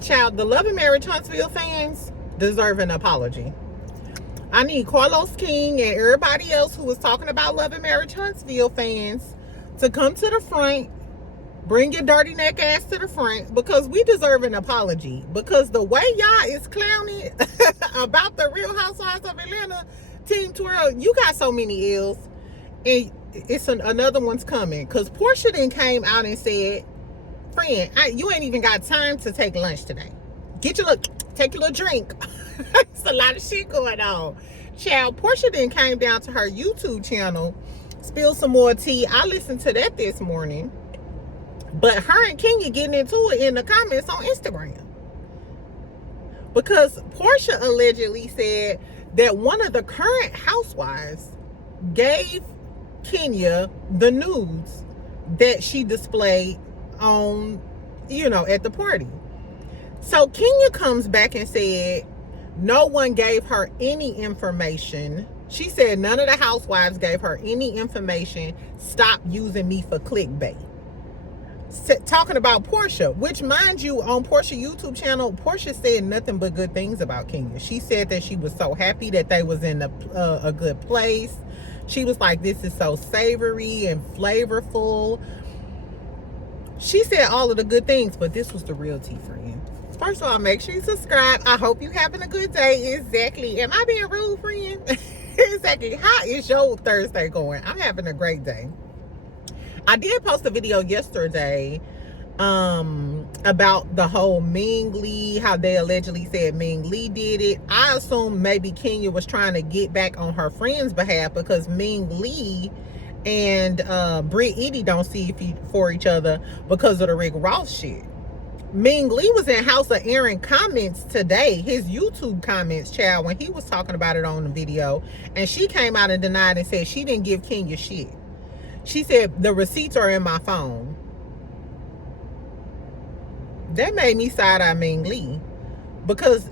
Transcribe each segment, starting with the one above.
Child, the Love and Marriage Huntsville fans deserve an apology. I need Carlos King and everybody else who was talking about Love and Marriage Huntsville fans to come to the front. Bring your dirty neck ass to the front, because we deserve an apology. Because the way y'all is clowning about the Real Housewives of Atlanta, Team Twirl, you got so many ills. And it's another one's coming. Because Porsha then came out and said, friend, you ain't even got time to take lunch today. Take your little drink. It's a lot of shit going on. Child, Porsha then came down to her YouTube channel, spilled some more tea. I listened to that this morning. But her and Kenya getting into it in the comments on Instagram. Because Porsha allegedly said that one of the current housewives gave Kenya the nudes that she displayed on, at the party. So Kenya comes back and said no one gave her any information. She said none of the housewives gave her any information. Stop using me for clickbait. Talking about Porsha, which, mind you, on Porsha YouTube channel, Porsha said nothing but good things about Kenya. She said that she was so happy that they was in a good place. She was like, this is so savory and flavorful. She said all of the good things, but this was the real tea, friend. First of all, make sure you subscribe. I hope you're having a good day. Exactly. Am I being rude, friend? Exactly. How is your Thursday going? I'm having a great day. I did post a video yesterday about the whole Ming Lee, how they allegedly said Ming Lee did it. I assume maybe Kenya was trying to get back on her friend's behalf, because Ming Lee and Brit Eady don't see for each other because of the Rick Ross shit. Ming Lee was in House of Aaron comments today, his YouTube comments, child, when he was talking about it on the video, and she came out and denied and said she didn't give Kenya shit. She said the receipts are in my phone. That made me side-eye Ming Lee, because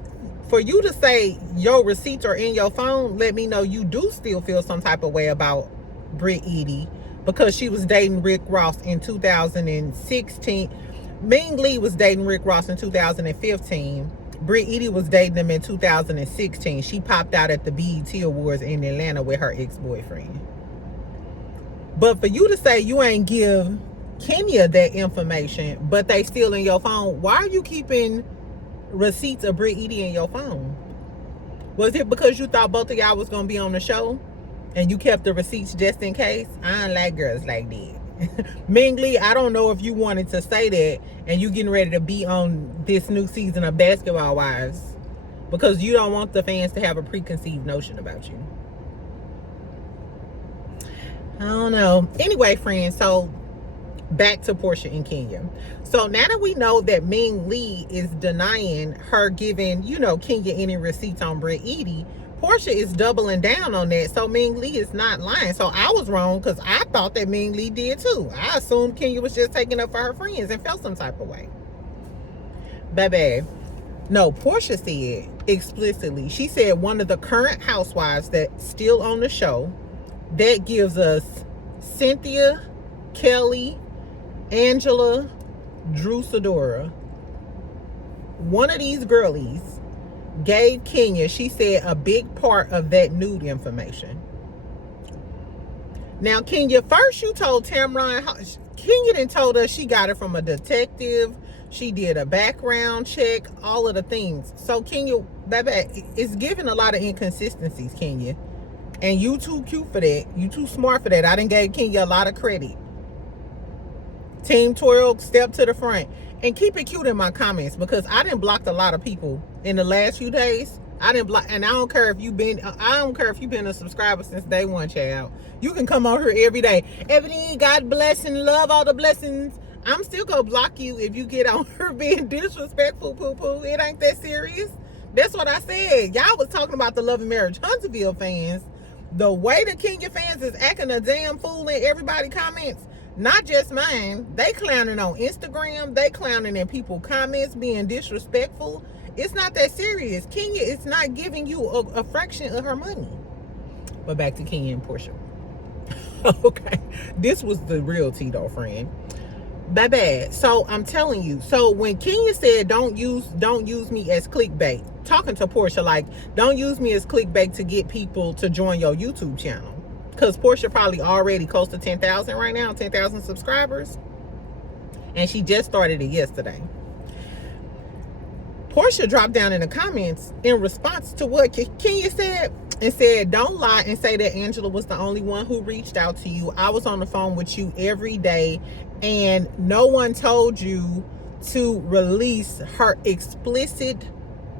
for you to say your receipts are in your phone, let me know you do still feel some type of way about Brit Eady, because she was dating Rick Ross in 2016. Ming Lee was dating Rick Ross in 2015. Brit Eady was dating him in 2016. She popped out at the BET Awards in Atlanta with her ex-boyfriend. But for you to say you ain't give Kenya that information, but they still in your phone, why are you keeping receipts of Brit Eady in your phone? Was it because you thought both of y'all was going to be on the show and you kept the receipts just in case? I don't like girls like that. Ming Lee, I don't know if you wanted to say that and you getting ready to be on this new season of Basketball Wives because you don't want the fans to have a preconceived notion about you. I don't know. Anyway, friends, so back to Porsha and Kenya. So now that we know that Ming Lee is denying her giving, Kenya any receipts on Brit Eady, Porsha is doubling down on that. So Ming Lee is not lying. So I was wrong, because I thought that Ming Lee did too. I assumed Kenya was just taking up for her friends and felt some type of way. Baby. No, Porsha said explicitly, she said one of the current housewives that's still on the show, that gives us Cynthia, Kelly, Angela, Drew Sidora. One of these girlies gave Kenya, she said, a big part of that nude information. Now, Kenya, first you told Tamron, Kenya then told us she got it from a detective. She did a background check, all of the things. So Kenya, baby, it's giving a lot of inconsistencies, Kenya. And you too cute for that. You too smart for that. I done gave Kenya a lot of credit. Team Twirl, step to the front. And keep it cute in my comments, because I done blocked a lot of people in the last few days. I didn't block, and I don't care if you've been a subscriber since day one, child. You can come on here every day. Ebony, God bless and love all the blessings. I'm still gonna block you if you get on her being disrespectful, poo-poo. It ain't that serious. That's what I said. Y'all was talking about the Love and Marriage Huntsville fans. The way the Kenya fans is acting a damn fool in everybody comments, not just mine. They clowning on Instagram. They clowning in people comments, being disrespectful. It's not that serious. Kenya is not giving you a fraction of her money. But back to Kenya and Porsha. Okay. This was the real tea though, friend. Bad. So I'm telling you. So when Kenya said don't use me as clickbait, talking to Porsha, like, don't use me as clickbait to get people to join your YouTube channel. Because Porsha probably already close to 10,000 right now, 10,000 subscribers. And she just started it yesterday. Porsha dropped down in the comments in response to what Kenya said and said, don't lie and say that Angela was the only one who reached out to you. I was on the phone with you every day and no one told you to release her explicit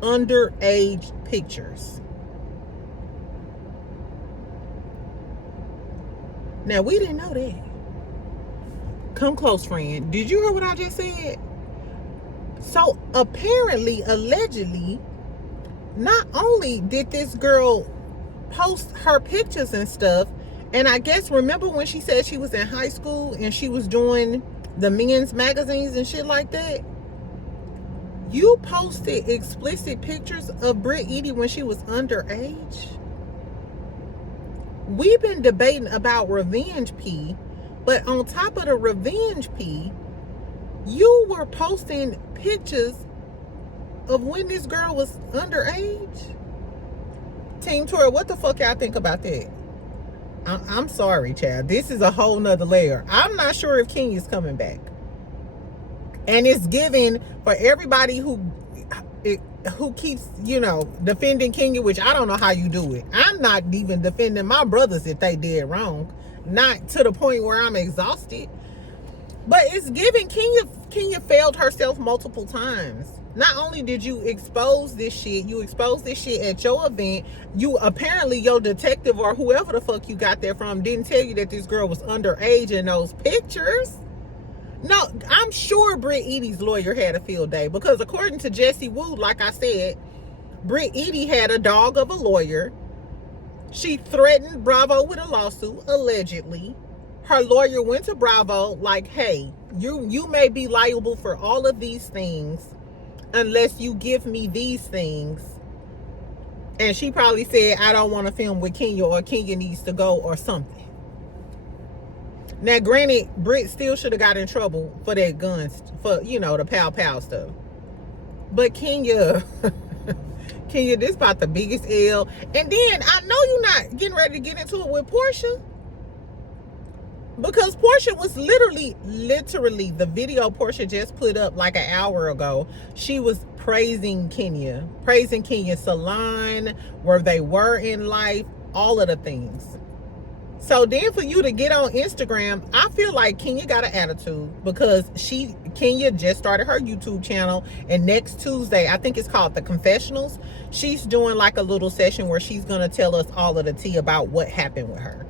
underage pictures. Now, we didn't know that. Come close, friend. Did you hear what I just said? So apparently, allegedly, not only did this girl post her pictures and stuff, and I guess, remember when she said she was in high school and she was doing the men's magazines and shit like that? You posted explicit pictures of Brit Eady when she was underage? We've been debating about revenge P, but on top of the revenge P, you were posting pictures of when this girl was underage? Team Tori, what the fuck y'all think about that? I'm sorry, child. This is a whole nother layer. I'm not sure if Kenya's coming back. And it's given for everybody who keeps, defending Kenya, which I don't know how you do it. I'm not even defending my brothers if they did wrong. Not to the point where I'm exhausted. But it's given Kenya failed herself multiple times. Not only did you expose this shit, you exposed this shit at your event. You apparently, your detective or whoever the fuck you got there from didn't tell you that this girl was underage in those pictures. No, I'm sure Brit Eady's lawyer had a field day because according to Jesse Wood, like I said, Brit Eady had a dog of a lawyer. She threatened Bravo with a lawsuit, allegedly. Her lawyer went to Bravo like, hey, you may be liable for all of these things unless you give me these things. And she probably said, I don't want to film with Kenya, or Kenya needs to go, or something. Now, granted, Brit still should have got in trouble for that guns, for, the pow stuff. But Kenya, this about the biggest L. And then, I know you're not getting ready to get into it with Porsha. Because Porsha was literally, the video Porsha just put up like an hour ago, she was praising Kenya's salon, where they were in life, all of the things. So then for you to get on Instagram, I feel like Kenya got an attitude because Kenya just started her YouTube channel, and next Tuesday, I think it's called The Confessionals, she's doing like a little session where she's going to tell us all of the tea about what happened with her.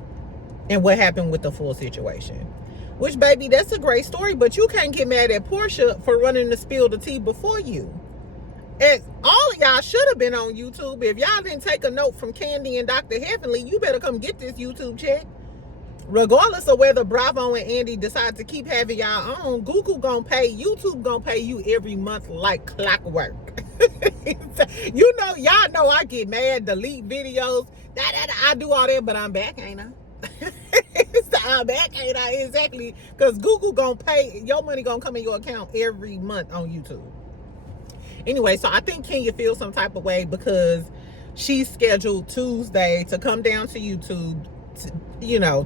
And what happened with the full situation. Which, baby, that's a great story, but you can't get mad at Porsha for running to spill the tea before you. And all of y'all should have been on YouTube. If y'all didn't take a note from Candy and Dr. Heavenly, you better come get this YouTube check. Regardless of whether Bravo and Andy decide to keep having y'all on, YouTube gonna pay you every month like clockwork. Y'all know I get mad, delete videos, I do all that, but I'm back, ain't I? I'm back, ain't I? Exactly, because Google gonna pay, your money gonna come in your account every month on YouTube. Anyway, so I think Kenya feels some type of way because she's scheduled Tuesday to come down to YouTube to,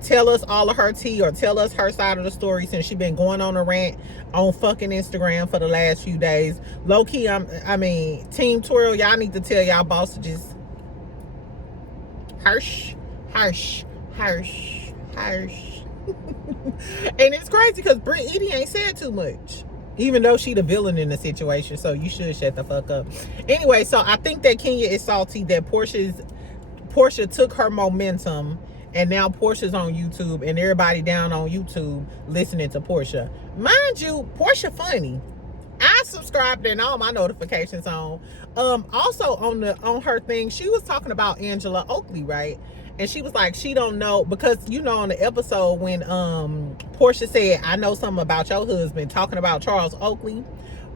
tell us all of her tea or tell us her side of the story, since she's been going on a rant on fucking Instagram for the last few days. Low key, Team Twirl, y'all need to tell y'all boss to just hush. And it's crazy because Brit Eady ain't said too much, even though she the villain in the situation, so you should shut the fuck up. Anyway, so I think that Kenya is salty that Porsha took her momentum, and now Porsha's on YouTube and everybody down on YouTube listening to Porsha. Mind you, Porsha funny. I subscribed and all my notifications on. Also on her thing, she was talking about Angela Oakley, right? And she was like, she don't know, because on the episode when Porsha said, I know something about your husband, talking about Charles Oakley,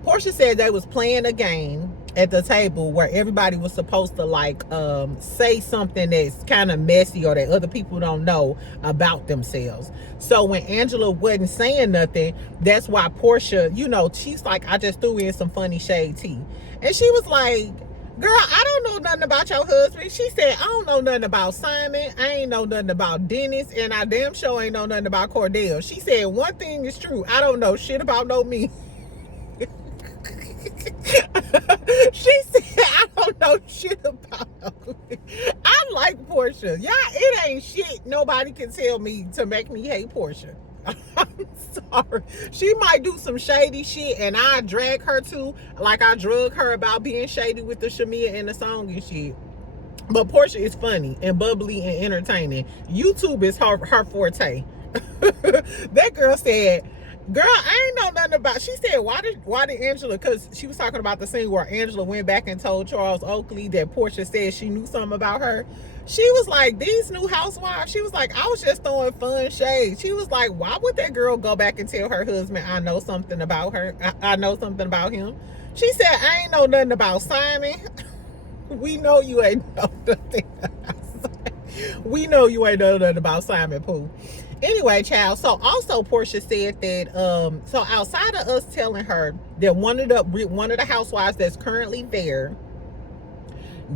Porsha said they was playing a game at the table where everybody was supposed to like say something that's kind of messy or that other people don't know about themselves. So when Angela wasn't saying nothing, that's why Porsha, you know, she's like, I just threw in some funny shade tea. And she was like, girl, I don't know nothing about your husband. She said, I don't know nothing about Simon. I ain't know nothing about Dennis. And I damn sure ain't know nothing about Cordell. She said, one thing is true. I don't know shit about no me. She said, I don't know shit about me. I like Porsha. Yeah, it ain't shit nobody can tell me to make me hate Porsha. I'm sorry. She might do some shady shit and I drag her too, like I drug her about being shady with the Shamia and the song and shit. But Porsha is funny and bubbly and entertaining. YouTube is her forte. That girl said, girl, I ain't know nothing about. She said, why did Angela, because she was talking about the scene where Angela went back and told Charles Oakley that Porsha said she knew something about her. She was like, these new housewives, she was like, I was just throwing fun shade. She was like, why would that girl go back and tell her husband, I know something about her, I know something about him? She said, I ain't know nothing about Simon. We know you ain't know nothing. We know you ain't know nothing about Simon Pooh. Anyway, child, so also Porsha said that so outside of us telling her that one of the housewives that's currently there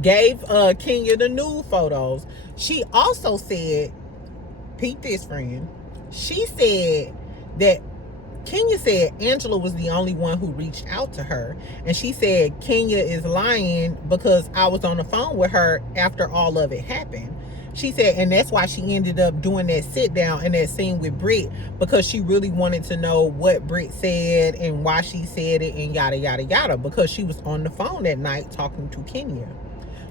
gave Kenya the nude photos, she also said, peep this, friend, she said that Kenya said Angela was the only one who reached out to her, and she said Kenya is lying because I was on the phone with her after all of it happened. She said, and that's why she ended up doing that sit down and that scene with Brit, because she really wanted to know what Brit said and why she said it and yada, yada, yada, because she was on the phone that night talking to Kenya.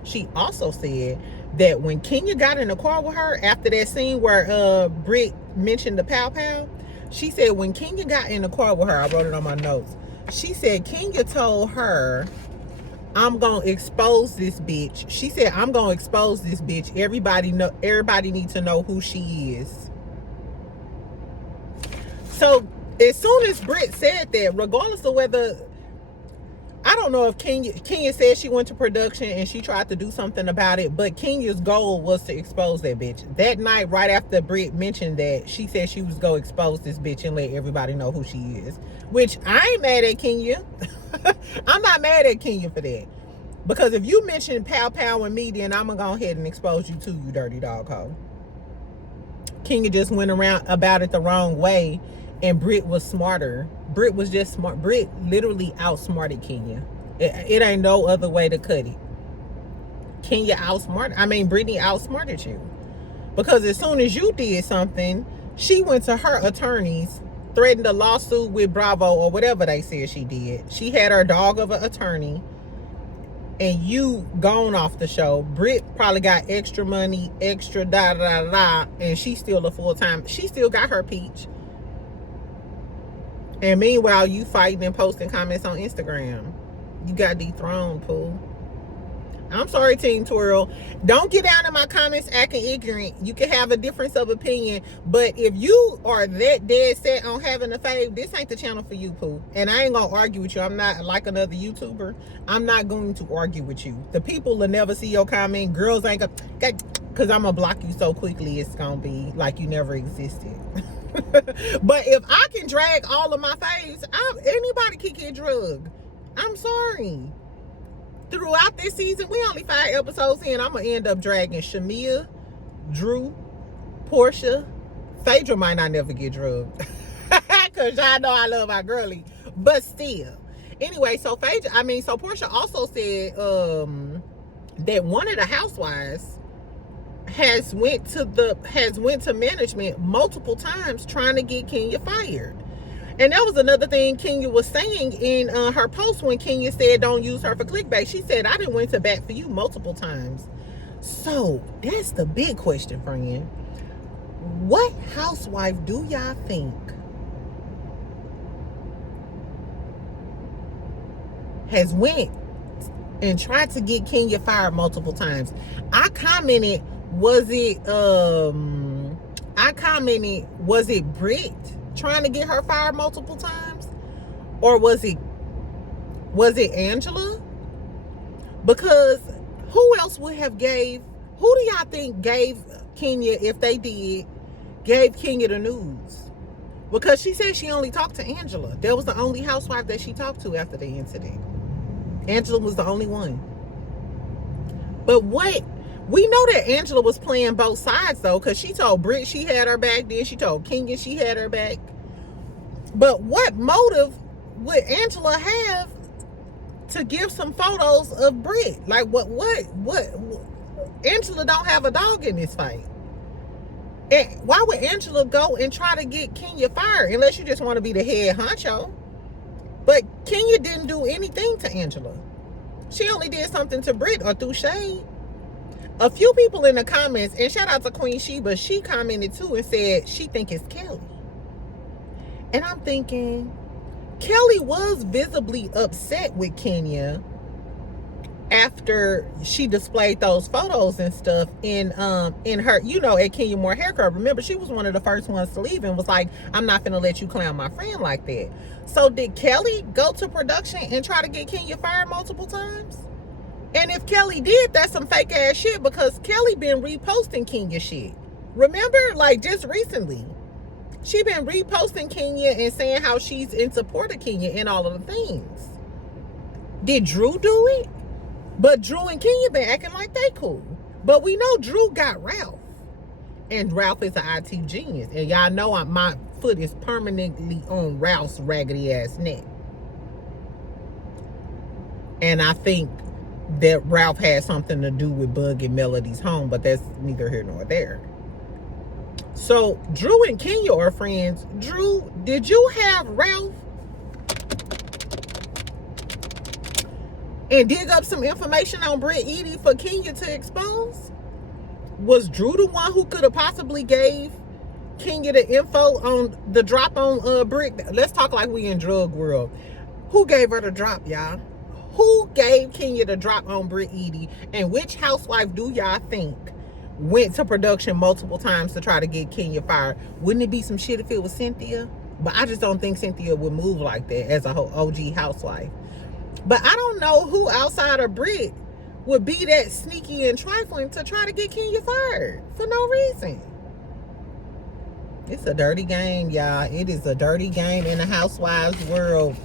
She also said that when Kenya got in the car with her after that scene where Brit mentioned the pow pow, she said when Kenya got in the car with her, I wrote it on my notes, she said Kenya told her, I'm gonna expose this bitch. She said, I'm gonna expose this bitch. Everybody needs to know who she is. So as soon as Brit said that, regardless of whether, I don't know if Kenya said she went to production and she tried to do something about it, but Kenya's goal was to expose that bitch. That night, right after Brit mentioned that, she said she was gonna expose this bitch and let everybody know who she is. Which I ain't mad at Kenya. I'm not mad at Kenya for that. Because if you mention pow pow and me, then I'm gonna go ahead and expose you too, you dirty dog hoe. Kenya just went around about it the wrong way, and Brit was smarter. Brit was just smart. Brit literally outsmarted Kenya. It ain't no other way to cut it. Brittany outsmarted you. Because as soon as you did something, she went to her attorneys, threatened a lawsuit with Bravo or whatever they said she did. She had her dog of an attorney, and you gone off the show. Brit probably got extra money, extra da da da da, and she's still a full-time. She still got her peach. And meanwhile, you fighting and posting comments on Instagram. You got dethroned, Pooh. I'm sorry, Team Twirl. Don't get down in my comments acting ignorant. You can have a difference of opinion, but if you are that dead set on having a fave, this ain't the channel for you, Pooh. And I ain't gonna argue with you. I'm not like another YouTuber. I'm not going to argue with you. The people will never see your comment. Girls ain't gonna, because I'm gonna block you so quickly, it's gonna be like you never existed. But if I can drag all of my faves, anybody can get drugged. I'm sorry. Throughout this season, we only 5 episodes in, I'm gonna end up dragging Shamia, Drew, Porsha. Phaedra might not never get drugged. Cause y'all know I love my girlie. But still. Anyway, so Porsha also said that one of the housewives has went to management multiple times trying to get Kenya fired. And that was another thing Kenya was saying in her post when Kenya said don't use her for clickbait. She said, I done went to bat for you multiple times. So that's the big question, friend. What housewife do y'all think has went and tried to get Kenya fired multiple times? I commented, was it Brit trying to get her fired multiple times? Or was it Was it Angela? Because who else would have who do y'all think gave Kenya, if they did, gave Kenya the news? Because she said she only talked to Angela. That was the only housewife that she talked to after the incident. Angela was the only one. But what? We know that Angela was playing both sides, though, because she told Brit she had her back, then she told Kenya she had her back. But what motive would Angela have to give some photos of Brit? Like, what? Angela don't have a dog in this fight. And why would Angela go and try to get Kenya fired? Unless you just want to be the head honcho. But Kenya didn't do anything to Angela. She only did something to Brit or threw shade. A few people in the comments, and shout out to Queen Sheba, she commented too and said she think it's Kelly. And I'm thinking, Kelly was visibly upset with Kenya after she displayed those photos and stuff in her, you know, at Kenya Moore Haircut. Remember, she was one of the first ones to leave and was like, I'm not gonna let you clown my friend like that. So did Kelly go to production and try to get Kenya fired multiple times? And if Kelly did, that's some fake ass shit, because Kelly been reposting Kenya shit. Remember, like just recently, she been reposting Kenya and saying how she's in support of Kenya and all of the things. Did Drew do it? But Drew and Kenya been acting like they cool. But we know Drew got Ralph. And Ralph is an IT genius. And y'all know my foot is permanently on Ralph's raggedy ass neck. And I think that Ralph had something to do with Bug and Melody's home, but that's neither here nor there. So Drew and Kenya are friends. Drew, did you have Ralph and dig up some information on Brit Eady for Kenya to expose? Was Drew the one who could have possibly gave Kenya the info on the drop on Brit? Let's talk like we in drug world. Who gave her the drop, y'all? Who gave Kenya the drop on Brit Eady? And which housewife do y'all think went to production multiple times to try to get Kenya fired? Wouldn't it be some shit if it was Cynthia? But I just don't think Cynthia would move like that as a whole OG housewife. But I don't know who outside of Brit would be that sneaky and trifling to try to get Kenya fired for no reason. It's a dirty game, y'all. It is a dirty game in the housewives world.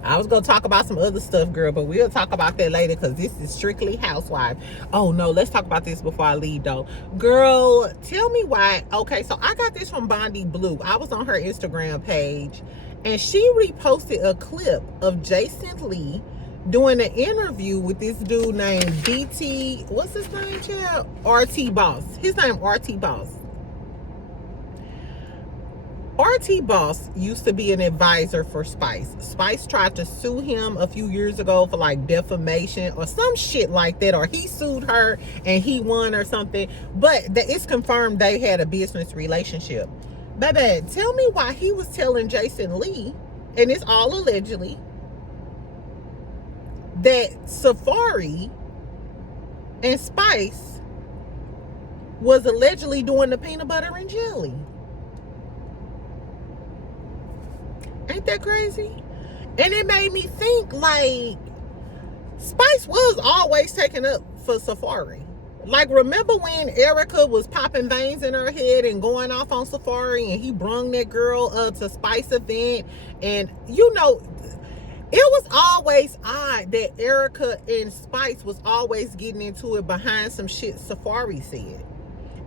I was going to talk about some other stuff, girl, but we'll talk about that later because this is strictly housewife. Oh, no, let's talk about this before I leave, though. Girl, tell me why. Okay, so I got this from Bondi Blue. I was on her Instagram page, and she reposted a clip of Jason Lee doing an interview with this dude named BT. What's his name, child? RT Boss. His name RT Boss. RT Boss used to be an advisor for Spice. Spice tried to sue him a few years ago for like defamation or some shit like that, or he sued her and he won or something. But it's confirmed they had a business relationship. Baby, tell me why he was telling Jason Lee, and it's all allegedly, that Safaree and Spice was allegedly doing the peanut butter and jelly. Ain't that crazy? And it made me think, like, Spice was always taking up for Safaree. Like, remember when Erica was popping veins in her head and going off on Safaree, and he brung that girl to Spice event? And, you know, it was always odd that Erica and Spice was always getting into it behind some shit Safaree said.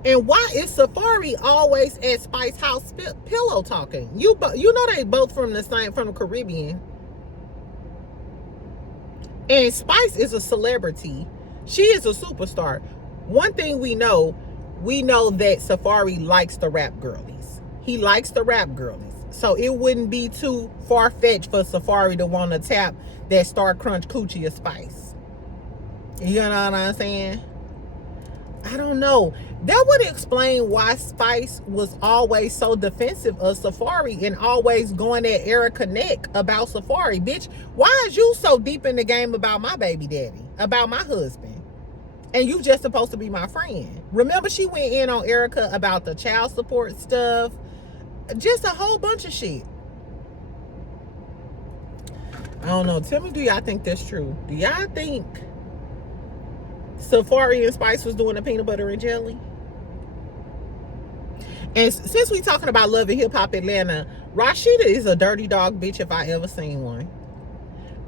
And why is Safaree always at Spice house pillow talking? You know they both from the Caribbean. And Spice is a celebrity. She is a superstar. One thing we know that Safaree likes the rap girlies. He likes the rap girlies. So it wouldn't be too far-fetched for Safaree to want to tap that Star Crunch coochie of Spice. You know what I'm saying? I don't know. That would explain why Spice was always so defensive of Safaree and always going at Erica neck about Safaree. Bitch, why is you so deep in the game about my baby daddy, about my husband? And you just supposed to be my friend. Remember, she went in on Erica about the child support stuff. Just a whole bunch of shit. I don't know. Tell me, do y'all think that's true? Do y'all think Safaree and Spice was doing a peanut butter and jelly? And since we talking about Love and Hip Hop Atlanta, Rasheeda is a dirty dog bitch if I ever seen one.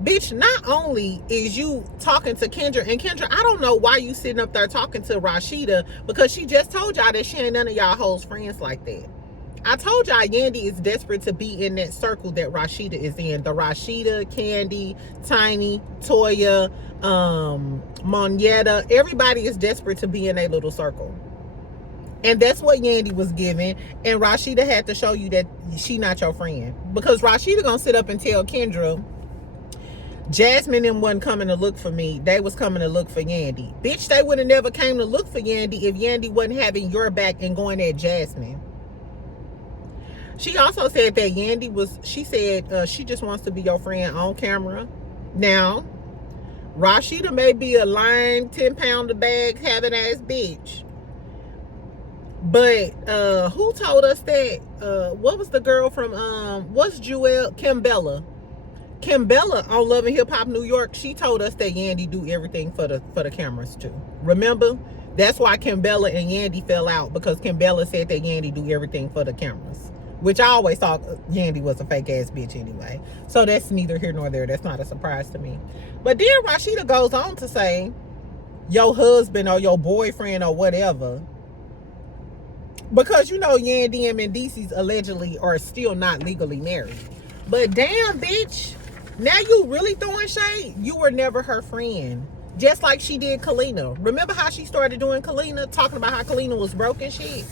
Bitch, not only is you talking to Kendra, and Kendra, I don't know why you sitting up there talking to Rasheeda, because she just told y'all that she ain't none of y'all hoes friends like that. I told y'all Yandy is desperate to be in that circle that Rasheeda is in. The Rasheeda, Candy, Tiny, Toya, Monietta, everybody is desperate to be in a little circle. And that's what Yandy was giving. And Rasheeda had to show you that she not your friend. Because Rasheeda gonna sit up and tell Kendra, Jasmine and wasn't coming to look for me. They was coming to look for Yandy. Bitch, they would have never came to look for Yandy if Yandy wasn't having your back and going at Jasmine. She also said that Yandy was, she said she just wants to be your friend on camera. Now, Rasheeda may be a lying 10-pounder bag having ass bitch. But who told us that? What was the girl from what's Jewel? Kimbella. Kimbella on Love and Hip Hop New York, she told us that Yandy do everything for the cameras too. Remember? That's why Kimbella and Yandy fell out, because Kimbella said that Yandy do everything for the cameras. Which I always thought Yandy was a fake ass bitch anyway. So that's neither here nor there. That's not a surprise to me. But then Rasheeda goes on to say, your husband or your boyfriend or whatever, because you know Yandy and Mendices allegedly are still not legally married. But damn, bitch, now you really throwing shade? You were never her friend. Just like she did Kalina. Remember how she started doing Kalina? Talking about how Kalina was broke and shit?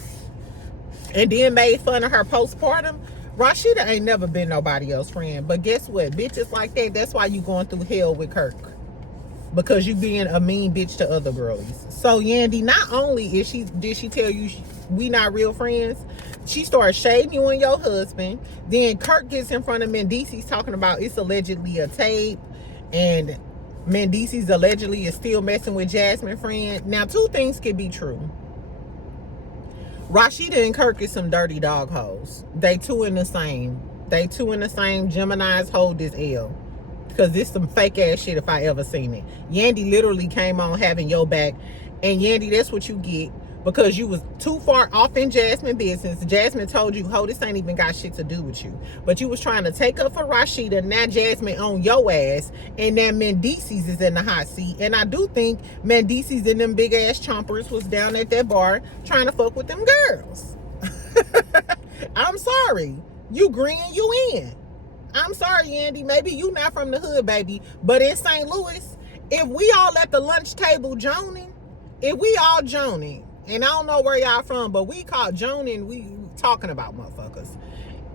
And then made fun of her postpartum? Rasheeda ain't never been nobody else's friend. But guess what? Bitches like that, that's why you going through hell with Kirk. Because you being a mean bitch to other girlies. So Yandy, not only did she tell you we not real friends, she started shading you and your husband. Then Kirk gets in front of Mendices talking about it's allegedly a tape, and Mendices allegedly is still messing with Jasmine friend. Now, two things could be true. Rasheeda and Kirk is some dirty dog hoes. They two in the same. Gemini's hold this L. Because this some fake ass shit if I ever seen it. Yandy literally came on having your back. And Yandy, that's what you get. Because you was too far off in Jasmine business. Jasmine told you, ho, this ain't even got shit to do with you. But you was trying to take up for Rasheeda. Now Jasmine on your ass. And now Mendices is in the hot seat. And I do think Mendices and them big ass chompers was down at that bar trying to fuck with them girls. I'm sorry. You green, you in. I'm sorry, Yandy. Maybe you not from the hood, baby. But in St. Louis, if we all at the lunch table joning, and I don't know where y'all from, but we call joning, we talking about motherfuckers.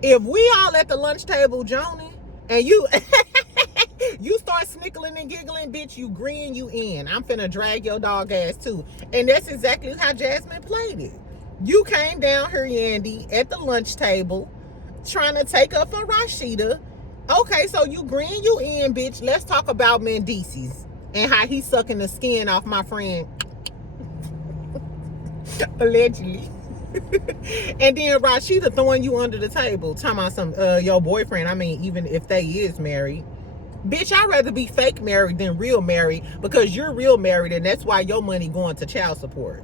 If we all at the lunch table joning, and you you start snickling and giggling, bitch, you grin, you in. I'm finna drag your dog ass too. And that's exactly how Jasmine played it. You came down here, Yandy, at the lunch table, trying to take up for Rasheeda. Okay, so you grin, you in, bitch. Let's talk about Mendices and how he's sucking the skin off my friend. Allegedly. And then Rasheeda throwing you under the table, talking about some your boyfriend. I mean, even if they is married, bitch, I'd rather be fake married than real married, because you're real married, and that's why your money going to child support.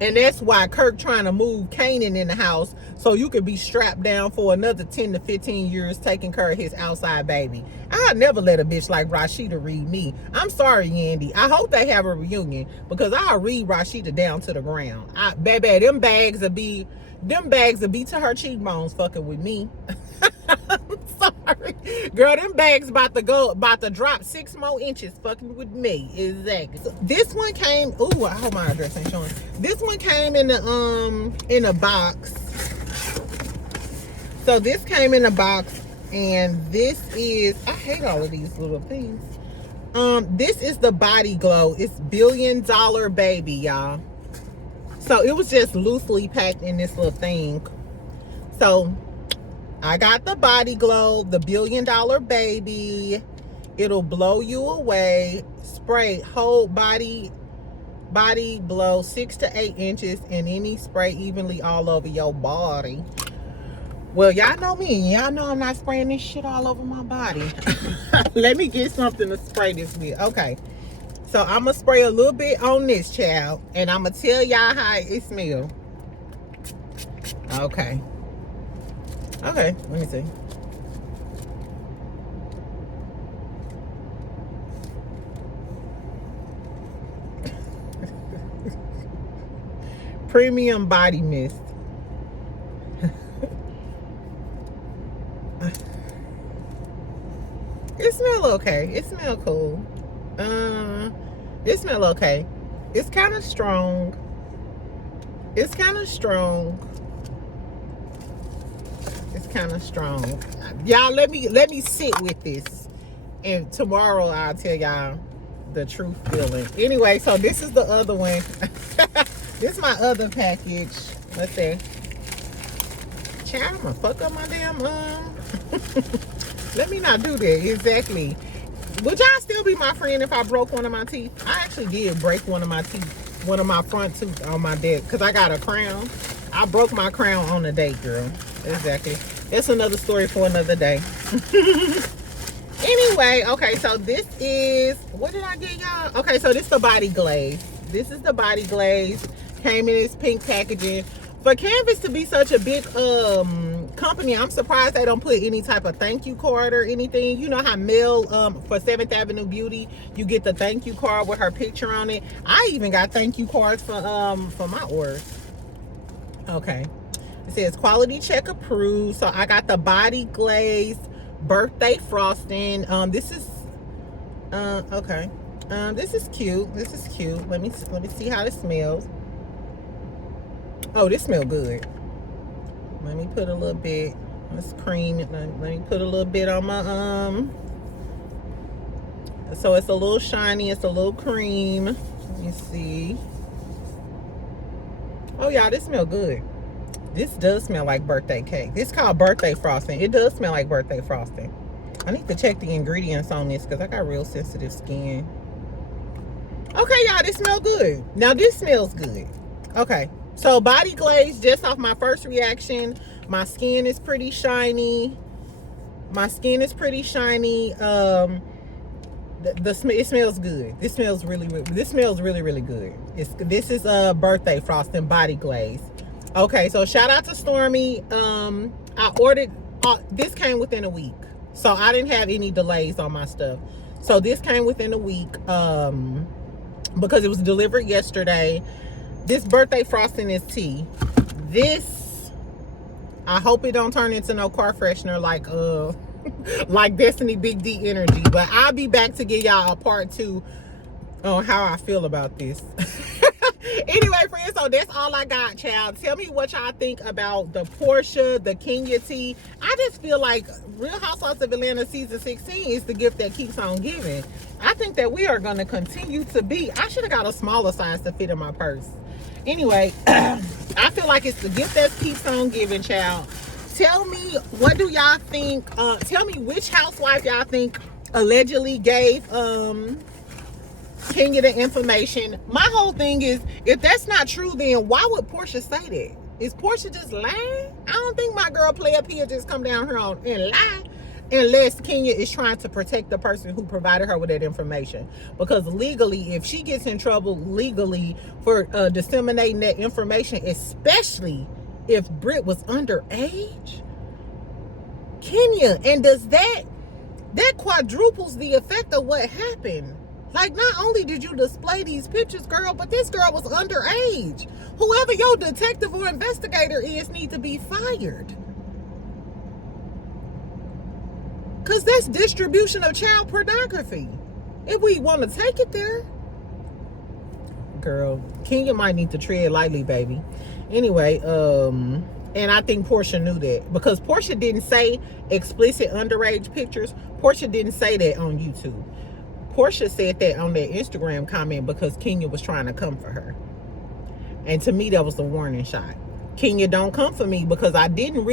And that's why Kirk trying to move Kanan in the house so you could be strapped down for another 10 to 15 years taking care of his outside baby. I'd never let a bitch like Rasheeda read me. I'm sorry, Yandy. I hope they have a reunion, because I'll read Rasheeda down to the ground. Baby, them bags will be to her cheekbones fucking with me. I'm sorry. Girl, them bags about to drop 6 more inches fucking with me. Exactly. So this one came, ooh, I hope my address ain't showing. This one came in a box. So this came in a box, and this is, I hate all of these little things. This is the Body Glow. It's $1 billion baby, y'all. So it was just loosely packed in this little thing. So I got the Body Glow, the $1 billion baby. It'll blow you away. Spray whole body blow 6 to 8 inches, and any spray evenly all over your body. Well, y'all know me. Y'all know I'm not spraying this shit all over my body. Let me get something to spray this with. Okay. So I'm going to spray a little bit on this, child. And I'm going to tell y'all how it smells. Okay. Okay. Let me see. Premium body mist. It smell okay. It smell cool. It smell okay. It's kind of strong. It's kind of strong. It's kind of strong. Y'all, let me sit with this, and tomorrow I'll tell y'all the true feeling. Anyway, so this is the other one. This is my other package. Let's see. Child, I'm gonna fuck up my damn Let me not do that. Exactly. Would y'all still be my friend if I broke one of my teeth? I actually did break one of my teeth, one of my front teeth on my deck, because I got a crown. I broke my crown on a date, girl. Exactly. It's another story for another day. Anyway, okay, so this is, what did I get, y'all? Okay, so this is the body glaze. This is the body glaze. Came in this pink packaging. For Canvas to be such a big company, I'm surprised they don't put any type of thank you card or anything. You know how Mel for 7th Avenue Beauty, you get the thank you card with her picture on it. I even got thank you cards for my orders. Okay. It says quality check approved. So I got the body glaze birthday frosting. This is okay. This is cute. This is cute. Let me see how this smells. Oh, this smells good. Let me put a little bit. Let's cream it. Let me put a little bit on my so it's a little shiny. It's a little cream. Let me see. Oh yeah, this smells good. This does smell like birthday cake. This is called birthday frosting. It does smell like birthday frosting. I need to check the ingredients on this because I got real sensitive skin. Okay, y'all, this smells good. Now this smells good. Okay. So body glaze, just off my first reaction, my skin is pretty shiny. My skin is pretty shiny. It smells good. This smells really good. This is a birthday frosting body glaze. Okay, so shout out to Stormy. I ordered this came within a week, so I didn't have any delays on my stuff. So this came within a week because it was delivered yesterday. This birthday frosting is tea. This, I hope it don't turn into no car freshener like like Destiny Big D Energy. But I'll be back to give y'all a part 2 on how I feel about this. Anyway, friends, so that's all I got, child. Tell me what y'all think about the Porsha, the Kenya tea. I just feel like Real Housewives of Atlanta season 16 is the gift that keeps on giving. I think that we are going to continue to be. I should have got a smaller size to fit in my purse. Anyway, I feel like it's the gift that keeps on giving, child. Tell me, what do y'all think? Tell me which housewife y'all think allegedly gave Kenya the information. My whole thing is, if that's not true, then why would Porsha say that? Is Porsha just lying? I don't think my girl Play Up here just come down here and lie, unless Kenya is trying to protect the person who provided her with that information. Because legally, if she gets in trouble legally for disseminating that information, especially if Brit was underage, Kenya, and does that quadruples the effect of what happened. Like, not only did you display these pictures, girl, but this girl was underage. Whoever your detective or investigator is need to be fired. Because that's distribution of child pornography. If we want to take it there. Girl, Kenya might need to tread lightly, baby. Anyway, and I think Porsha knew that. Because Porsha didn't say explicit underage pictures. Porsha didn't say that on YouTube. Porsha said that on their Instagram comment because Kenya was trying to come for her. And to me, that was a warning shot. Kenya, don't come for me, because I didn't,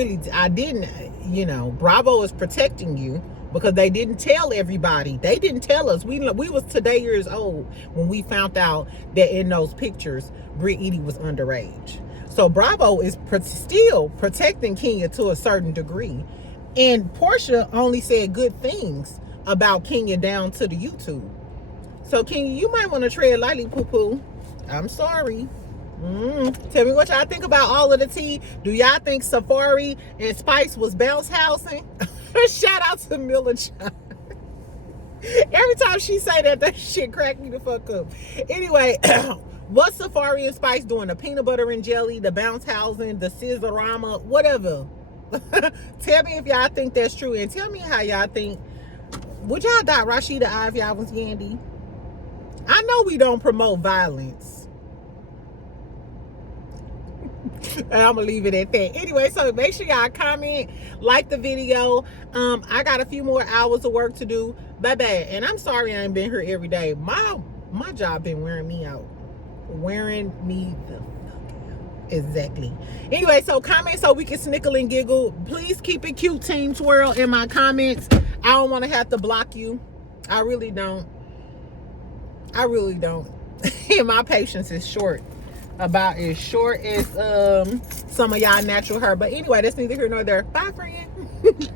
you know, Bravo is protecting you because they didn't tell everybody. They didn't tell us. We was today years old when we found out that in those pictures, Brit Eady was underage. So Bravo is still protecting Kenya to a certain degree. And Porsha only said good things about Kenya down to the YouTube. So Kenya, you might want to tread lightly, poo-poo. I'm sorry. Tell me what y'all think about all of the tea. Do y'all think Safaree and Spice was bounce housing? Shout out to Miller John. Every time she say that shit crack me the fuck up. Anyway, what's Safaree and Spice doing? The peanut butter and jelly, the bounce housing, the scissorama, whatever. Tell me if y'all think that's true, and tell me how y'all think. Would y'all dot Rasheeda eye if y'all was Yandy? I know we don't promote violence. And I'm gonna leave it at that. Anyway, so make sure y'all comment, like the video. I got a few more hours of work to do. Bye. And I'm sorry I ain't been here every day. My job been wearing me out. Wearing me the fuck out. Exactly. Anyway, so comment so we can snickle and giggle. Please keep it cute, Team Twirl, in my comments. I don't want to have to block you. I really don't. And my patience is short. About as short as some of y'all natural hair. But anyway, that's neither here nor there. Bye, friend.